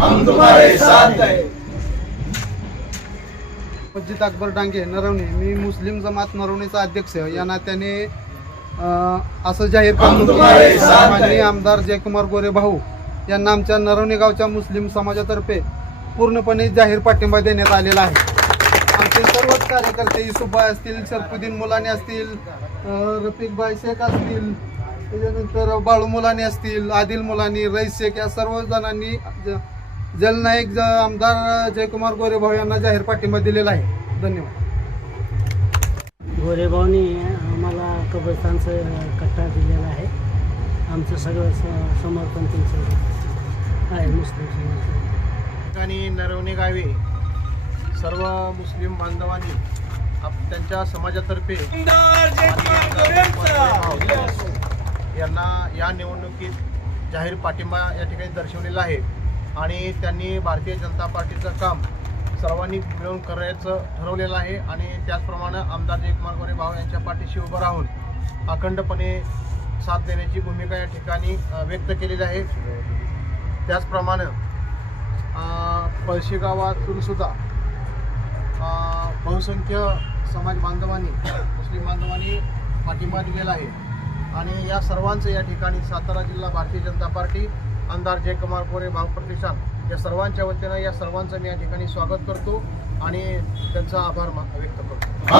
हम तुम्हारे साथ है। मस्जिद अकबर डांगे नरवणे. मी मुस्लिम जमात नरवणेचा अध्यक्ष या नात्याने असं जाहीर माननीय. आमदार जयकुमार गोरे भाऊ यांना आमच्या नरवणे गावच्या मुस्लिम समाजातर्फे पूर्णपणे जाहीर पाठिंबा देण्यात आलेला आहे. आमचे सर्वच कार्यकर्ते युसुफबाई असतील शरफुद्दीन मुलाने असतील रफिकबाई शेख असतील त्याच्यानंतर बाळू मुलाने असतील आदिल मुलानी रईस शेख या सर्व जणांनी जलनायक ज- आमदार जयकुमार गोरे भाऊ यांना जाहीर पाठिंबा दिलेला आहे. धन्यवाद. गोरेभाऊनी आम्हाला कब्रस्तानचं कट्टा दिलेला आहे. आमचं सगळं स समर्थन त्यांचं आहे मुस्लिम समाजाचं. ठिकाणी नरवणे गावे सर्व मुस्लिम बांधवांनी आप- त्यांच्या समाजातर्फे यांना या निवडणुकीत जाहीर पाठिंबा या ठिकाणी दर्शवलेला आहे. आणि त्यांनी भारतीय जनता पार्टीचं काम सर्वांनी मिळून करायचं ठरवलेलं आहे. आणि त्याचप्रमाणे आमदार जयकुमार गोरे भाऊ यांच्या पाठीशी उभं राहून अखंडपणे साथ देण्याची भूमिका या ठिकाणी व्यक्त केलेली आहे. त्याचप्रमाणे पळशी गावातून सुद्धा बहुसंख्य समाज बांधवांनी मुस्लिम बांधवांनी पाठिंबा दिलेला आहे. आणि या सर्वांचं या ठिकाणी सातारा जिल्हा भारतीय जनता पार्टी आमदार जयकुमार गोरे भाव प्रतिष्ठान या सर्वांच्या वतीनं या सर्वांचं मी या ठिकाणी स्वागत करतो आणि त्यांचा आभार व्यक्त करतो.